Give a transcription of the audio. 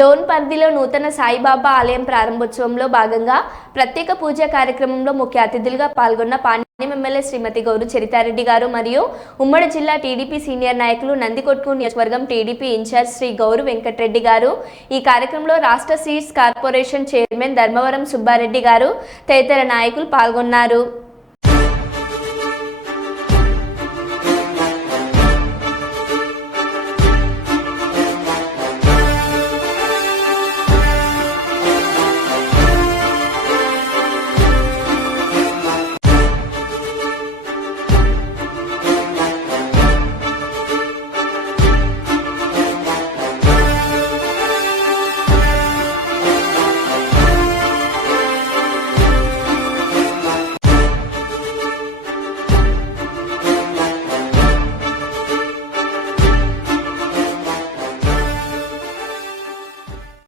డోన్ పరిధిలో నూతన సాయిబాబా ఆలయం ప్రారంభోత్సవంలో భాగంగా ప్రత్యేక పూజా కార్యక్రమంలో ముఖ్య అతిథులుగా పాల్గొన్న పాణ్యం ఎమ్మెల్యే శ్రీమతి గౌరు చరితారెడ్డి గారు మరియు ఉమ్మడి జిల్లా టీడీపీ సీనియర్ నాయకులు నందికొట్కు నియోజకవర్గం టీడీపీ ఇన్ఛార్జ్ శ్రీ గౌరు వెంకటరెడ్డి గారు. ఈ కార్యక్రమంలో రాష్ట్ర seeds corporation chairman Dharmavaram Subbareddy గారు తదితర నాయకులు పాల్గొన్నారు.